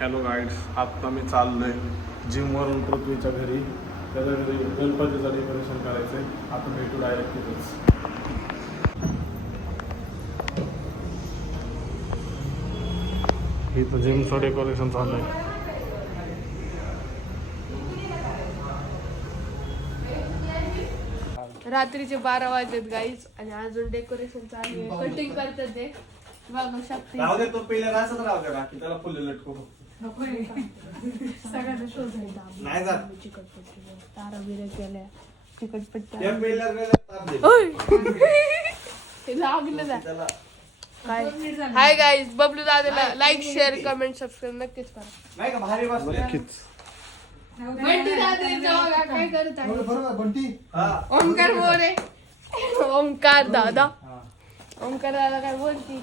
Hello guides, आत्ता मी चाललोय जिमवरून पृथ्वीच्या घरी. त्याच्या घरी गणपतीचं डेकोरेशन करायचंय. आता भेटू डायरेक्ट तिथेच. इथं जिमचं डेकोरेशन चालू आहे. रात्रीचे 12 वाजलेत गाईज आणि अजून डेकोरेशन चालू आहे. कटिंग करतात ते बघू शकते. राहू दे, तो पहिला असंच राहू दे, बाकी त्याला फुले लटकू. सगळ्यांना शोधायला नाही जात. चिकटपट्टी तारा बिरा केल्या चिकटपट्टी त्या पहिल्या ताप दे. लागलं जा त्याला काय. हाय गाईज, बबलू दादाला लाईक शेअर कमेंट सबस्क्राईब नक्कीच करा. नाही का भारी बसले. नक्कीच. बंटी दादा बघा काय करत आहे. बरोबर बंटी. हा. ओमकार मोरे, ओमकार दादा, ओमकार दादा काय बोलती.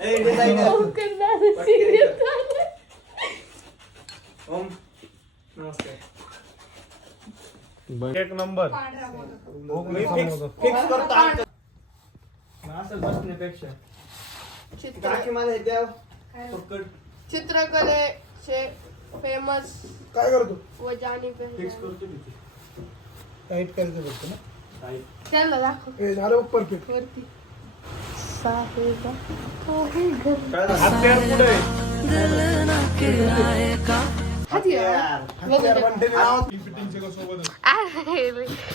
ए डिझायनर ओमकार दादा सिरियस ओम नमस्कार. एक नंबर. मी फिक्स करतो आमचं. असं बसण्यापेक्षा काकी मला हे द्या पकड. चित्रकलेचे फेमस काय करतो? व जाणी फिक्स करतो मी ते. टाईट करायचं बघतो ना. काही. त्याला दाखव ए झालं परफेक्ट. वरती साहेबा आहे घर. काय झालं? हत्यार पुढे. हाती यार. हत्यार बंटीने नाव अरे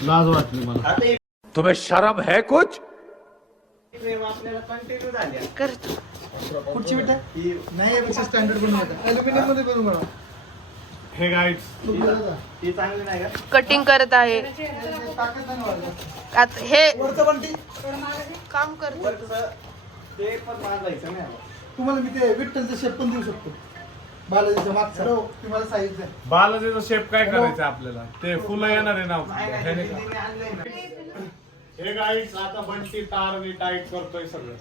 लाज वाटली मला. आता हे तुम्हें शर्म है कुछ? प्रेम आपल्याला कंटिन्यू झाल्या. करतो. पुढची विटा ही नाही यापेक्षा स्टँडर्ड बनवू नका. ॲल्युमिनियम मध्ये बनवू मला. हे गाईड्स, ही चांगली नाही का? कटिंग करत आहे ताकद नाही वाढत. आता हे वरचं बंटी काम करतो. बरं कसं ते पण बांधायचं नाही. तुम्हाला मी ते विठ्ठलचा शेप पण देऊ शकतो. बालाजीचा मागचा हो, तुम्हाला साईज आहे. बालाजीचा शेप काय करायचा आपल्याला? ते फुलं येणार आहे ना. नाही हे काय नाही का? मी आणलंय ना. हे गाईड्स, आता बंटी तारनी टाईट करतोय सगळं.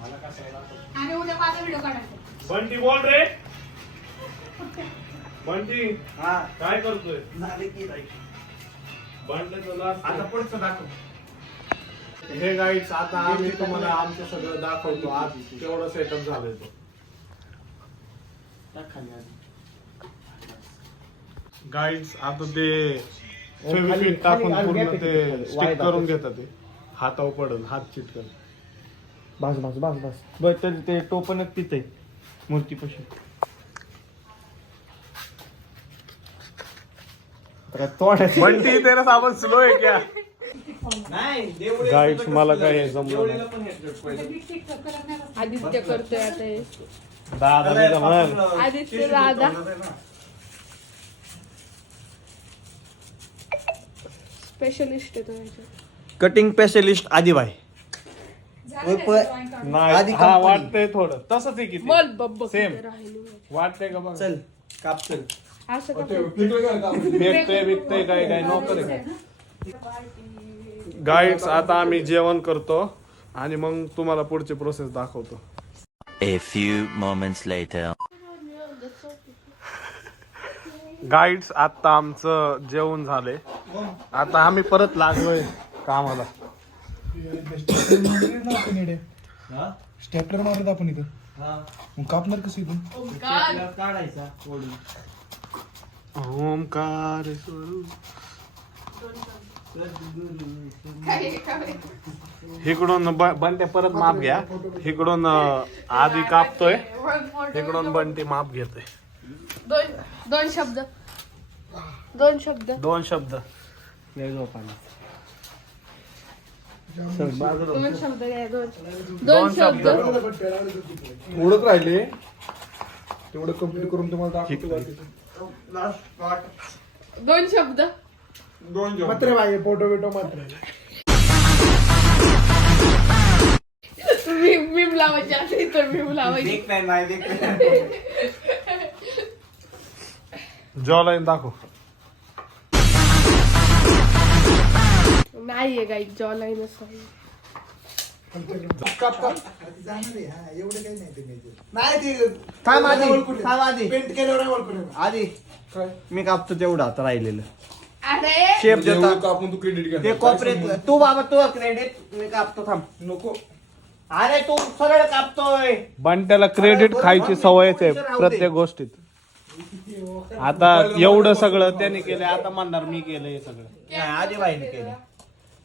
मला कसं आहे दाखव. आणि उद्या माझा व्हिडिओ काढायचा. बंटी बोल रे. बंटी हा काय करतोय? झाले की नाही. बंटीचं लास्ट. आता पुढचं दाखव. हे गाईड्स, आता आम्ही तुम्हाला आमचं सगळं दाखवतो. आज केवढं सेटअप झालंय तो. टाक खाली आधी. गाईड्स, आता ते फेविक्विक टाकून पूर्ण ते स्टिक करून घेतात. ते हातावर पडल, हात चिटकल. बस बस बस बस बस. तर ते टोपणच तिथे मूर्तीपाशी. बंटी तेरा साबण स्लो आहे क्या? नाही देवळे Guides, सुद्धा मला कसं काय हे झालं? जमलं देवळीला नाही. पण हे shirt पाहिजे. आदित्य करतोय आता हे. दादा त्याला बिदा म्हण. पापून आदित्य tissue राधा. देतो ना. स्पेशलिस्ट आहे तो ह्याच्यात. कटिंग स्पेशलिस्ट आदिबाई. नाही, आधी हा company. वाटतंय थोडं तसंच आहे किती. बोल बब्ब Same. किती राहिली. वाटतंय का बघ. चल काप चल. असं का भेटतंय विकतंय काय काय नोकर आहे का? गाईड्स, आता आम्ही जेवण करतो आणि मग तुम्हाला पुढची प्रोसेस दाखवतो. A few moments later. Guides, आता आमचं जेवण झालंय. आता आम्ही परत लागलोय कामाला. स्टेपलर मारत आपण इथं. हा मग कापणार कसं इथून? आपल्याला काढायचा ओढून. ओमकार स्वरूप. इकडून बंट्या परत माप घ्या. इकडून आधी कापतोय, इकडून बंटी माप घेतोय. दोन शब्द दोन शब्द दोन शब्द. दोन शब्द घ्या. दोन शब्द. उडत राहिले तेवढं कम्प्लीट करून तुम्हाला दाखवतो. Last part. दोन शब्द. मात्र पाहिजे फोटो बिटो मात्र. मीम लावायची असेल तर मीम लावायची. देख नाही नाही देख नाही. जॉ लाईन दाखव. नाहीये गाई जॉ लाईन काप काप. जाणार आहे हा, एवढं काही नाही ते मेजर. नाही ते थांब आधी. पेंट केल्यावर नाही ओळखून येणार. आधी काय? मी कापतो तेवढं आता राहिलेलं. अरे शेप देता कापून तू क्रेडिट ते कॉपरेट. तू बाबा तू क्रेडिट मी कापतो. थांब. नको. अरे तू सरळ कापतोय. बंट्याला क्रेडिट खायची सवयच आहे प्रत्येक गोष्टीत. आता एवढं सगळं त्याने केलंय, आता म्हणणार मी केलंय हे सगळं. नाही, आजीबाईने केलं.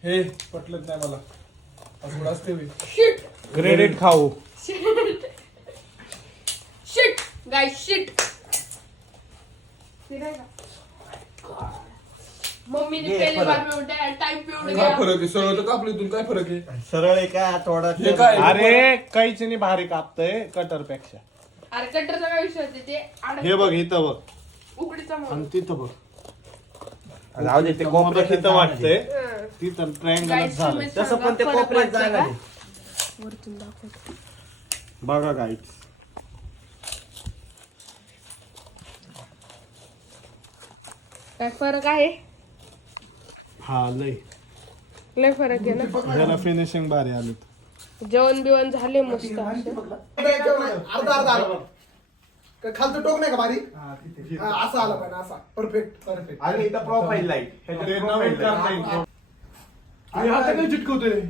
हे पटलंच नाही मला. असं असते बी. शिट क्रेडिट खाऊ. शिट गाईस शिट. मम्मीने घे, पहिले परत. बार में उठाया टाइम पे उठ काय गया. फरक आहे? सगळं तर कापलं इथून, काय फरक आहे? सरळ आहे का थोडा हे काय? अरे अरे कैचीने भारी कापतय कटर पेक्षा. अरे कटरचा काय विषय होते ते हे बघ इथं बघ उकडीचा आणि म्हणून. तिथं बघ. जाऊ दे ते कोपऱ्यात तिथं वाटतंय हं. तिथं ट्रायंगल Guys, झालं. तुम्ही तसं सांगा पण ते फरक कोपऱ्यात वाटतो जागा का? नाही. वरतून दाखव. बघा गाईच. काय फरक आहे? हा लय लय फरक आहे ना. जरा फिनिशिंग भारी आली. जेवण बिवण झाले मस्त असे. अर्धा अर्धा आला. काय खालचं टोक नाही का बारीक हा, असा आला पाहिजे असा परफेक्ट परफेक्ट. आणि इथं प्रोफाईल लाईट ते नवीन करता येईल. आणि आता काय चिटकवतोय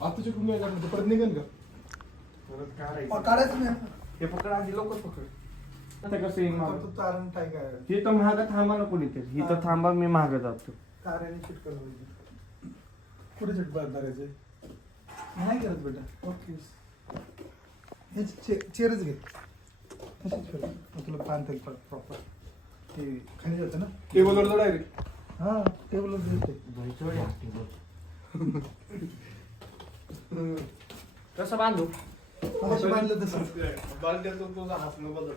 आता चिकून नाही करणार, परत निघेल का? काढायचं नाही हे पकड आधी लवकर पकड. आता कसं येईल मागं? तू तारण काय काय हे तर महाग थांबा ना कोणीतरी. इथं थांबा, मी महाग जातो. ताराने चिटकवलं पाहिजे. कुठे चिटकवत धरायचे नाही करत बेटा. ओके हे चेअरच घे तशीच ठेव. मग तुला पानतेल प्रॉपर ते खाली जातं ना टेबलवर डायरेक्ट. हा टेबलवर घेते. कसं बांधू? मगाशी बांधलं तसं तुझा हसणं बदल.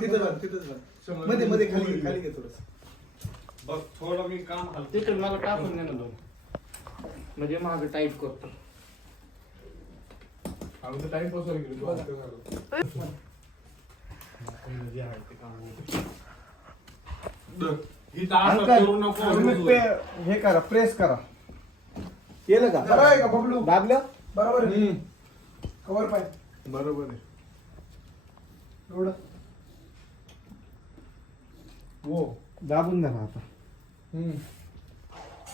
तिथं बांध तिथंच बांध. मध्ये मध्ये खाली खाली घे थोडस. बघ थोडं मी काम हलतं. तिकडे मागं टाकून दे ना दोन, म्हणजे मागं टाईट करतो. आमचं टाइम पास गेलो तू हसतं झालं. ही तर असं करू नको. हे करा, प्रेस करा. केलं का? बरोबर आहे का बबलू? दाबलं? बरोबर आहे. कवर पाय बरोबर आहे. एवढं हो, दाबून धरा आता.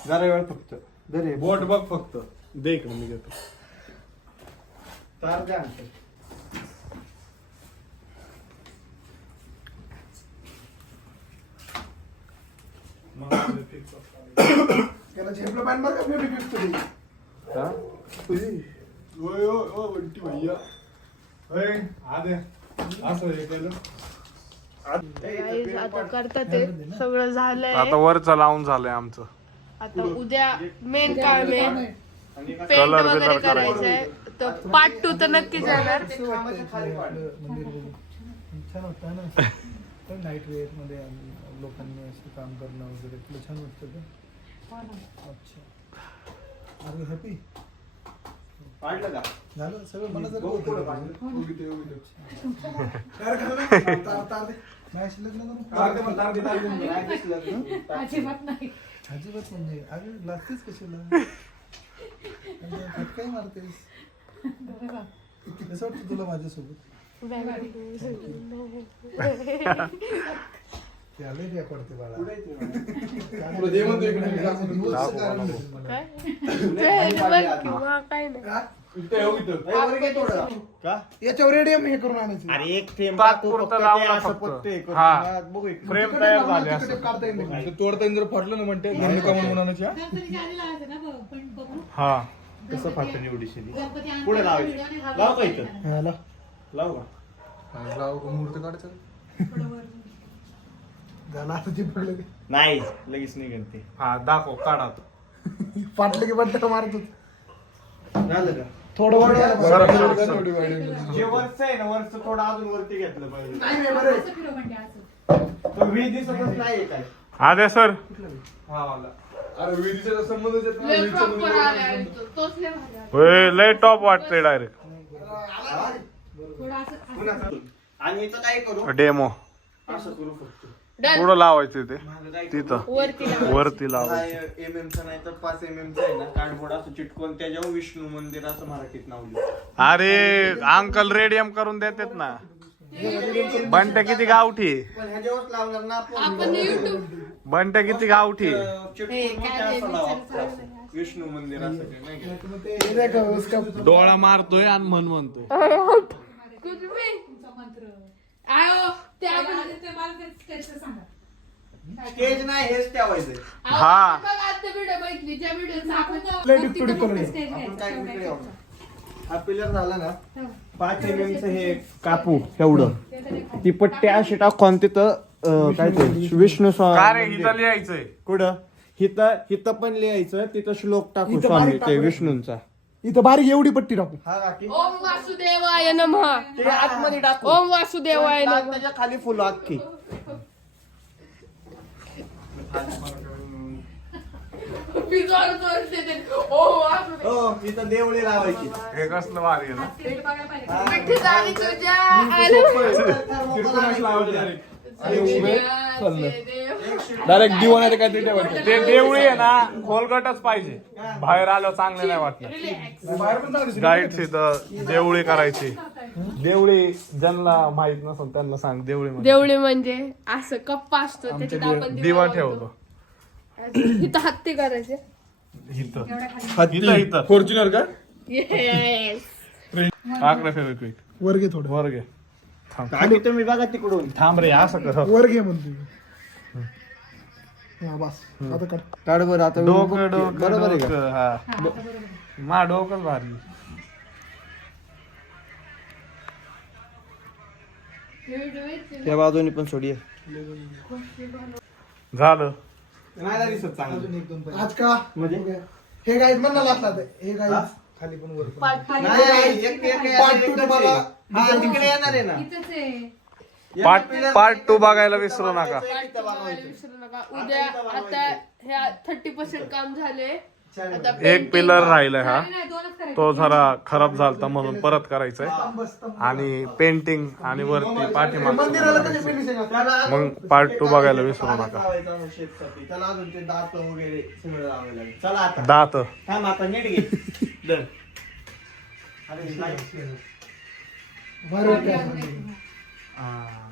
जरा वेळ फक्त. दे बोट बघ फक्त. दे इकडे मी घेतो. तार द्या आणखी. त्याला झेपलं पाहिजे बरं का मी फिक्स तुझी. का? ओय ओय ओय बंटी भैया. ओय आदे असं हे केलं. Guys, आता करतात ते सगळं झालंय. आता वरचं लावून झालंय आमचं. आता उद्या मेन काम आहे. पेंट Colour वगैरे बिलर करायचंय. तर पार्ट 2 तर नक्कीच येणार. मंदिर बघून छान वाटतं ना. पण नाईट वेअर मध्ये लोकांनी असं काम करणं वगैरे तुला छान वाटतं का? अच्छा अरे हॅपी पाडलं का? झालं सगळं मला जर दोन पुढं पाडलं. अजिबात नाही. अजिबात म्हणजे अरे लागतेच कशाला काय मारतेस कसं वाटतं तुला माझ्यासोबत त्याला द्या पडते बाळा काय? बघ किंवा काय नाही. का? याच्यावर रेडियम हे करून आणायचं अरे एक थेंब तात्पुरतं टाकू, फक्त ते लावला असं फक्त. पत्ते हे करून. हा. हा, बघू एक. फ्रेम तयार झाले असं. काढता येईल नाही. तोडता जर फाटलं ना म्हणते धंदे कामून म्हणायची. गणपतीच्या आधी लावायचं ना पण बघू. हा कसं फाटतं एवढीशी? गणपती आणताना पुढे लावायचं. व्हिडिओने हा लाव का बघायचा इथं? ना. हाला. लावू का? मुहूर्त काढायचं. थोडं वर. झाला आता ते पडलं की. नाही, लगेच निघेल ते. हा दाखव काढा. फाटलं की बंद मारत होत. झालं का? थोडं वर यायला पाहिजे. जे वरचं आहे ना, वरचं थोडं अजून वरती घेतलं पाहिजे. नाही नाही बरं आहे. असं फिरव म्हणजे असं. तो व्ही दिसतच नाहीये काय. आदे सर. हा वाला. अरे विधीचा संबंध लय proper आलाय तो. तोच लय भारी आलाय. होय लय टॉप वाटतंय डायरेक्ट. थोडं असं पुन्हा चालू. आणि इथं काय करू? डेमो असं करू फक्त. Done. पुढं लावायचं ते मागं काय करू? तिथं वरती लावा. वरती लावायचं. MM चा नाही तर 5 MM चा आहे ना, कार्डबोर्ड असं चिटकवून त्याच्यावर विष्णू मंदिर असं मराठीत नाव लिहिलं. अरे अंकल रेडियम करून देतात ना. बंट्या किती गावठी. पण ह्याच्यावर लावणार ना आपण YouTube बंट्या किती गावठी हे चिटकून काय ते ते असं लावा. विचार चालू आहे. विष्णू मंदिर असं ते नाही का? मग ते हे का उसका डोळा मारतोय आणि म्हणतोय कुछ भी. तुमचा मंत्र आयो, ते मला आपण- ते मला ते स्टेजचं सांगा स्टेज नाही हेच ठेवायचंय. आहो, हा. बघ आता व्हिडिओ बघितली ज्या व्हिडिओ आपण Plate it to the stage आपण काय घ्यायचं इकडे येऊ. हा पिलर झाला ना हो. 5 mm चं हे कापू एवढं ती पट्टी अशी टाकून तिथं काय ते विष्णू का रे स्वामी इथं लिहायचंय कुठं हिथं पण लिहायचं तिथं श्लोक टाकू इथं स्वामी बारीक ते टाकू. विष्णूंचा. इथं बारीक एवढी पट्टी टाकू. हा काकी ओम वासुदेवाय नमः. ते आतमध्ये टाकू. ओम वासुदेवाय टाक नमः. त्याच्या खाली फुलं अख्खी. मी जोर जोरते ते. ओम वासुदेव. हो इथं देवळी लावायची. हे कसलं भारी आहे ना स्टेज बघायला पाहिजे विठ्ठी झाली तुझ्या आलं. डायरेक्ट दिवाना ते काहीतरी ठेवायचं. ते देवळी आहे ना खोलगटच पाहिजे, बाहेर आलं चांगलं नाही वाटलं. बाहेर पण जाऊ दे. गाईड इथं देवळी करायची. देवळी ज्यांना माहित नसेल त्यांना सांग, देवळी म्हणजे देवळे म्हणजे असं कप्पा असतो त्याच्यात आपण दिवा ठेवतो इथं हत्ती करायचे. इथं इथं इथं फॉर्च्युनर का Yes. आकडे फेविक्विक वर घे थोडं. वर घे. थांब काकी तुम्ही बघा तिकडून. थांब रे, असं कर. वर घे म्हणतो. हा बस आता कर. काढ बरं आता डोकं डोकं बरोबर आहे का? डोकं, हा. हा, आता बरोबर आहे. मा डोकंच भारी. त्या बाजूनी पण सोडी झालं. नाही दिसत चांगलं. आज का म्हणजे हे गाईड म्हणला लागला हे गाईड खाली पण वर पण. नाही, Part two तुम्हाला हा तिकडे येणार आहे ना. इथंच आहे पार्ट 2 बघायला विसरू नका. विसरू नका. उद्या आता ह्या 30% काम झाले. आता एक पिलर राहिलाय हा, नाही, दोनच करायचे. तो जरा खराब झालता म्हणून परत करायचंय. आणि पेंटिंग आणि वरती पाठीमागचं मंदिराला कशी फिनिशिंग असते. मग पार्ट 2 बघायला विसरू नका. त्याला अजून ते दात वगैरे सगळं लावायला लागेल. चला आता दात थांब आता नीट घे. दर. अरे, भारी वाटतं असं. हा.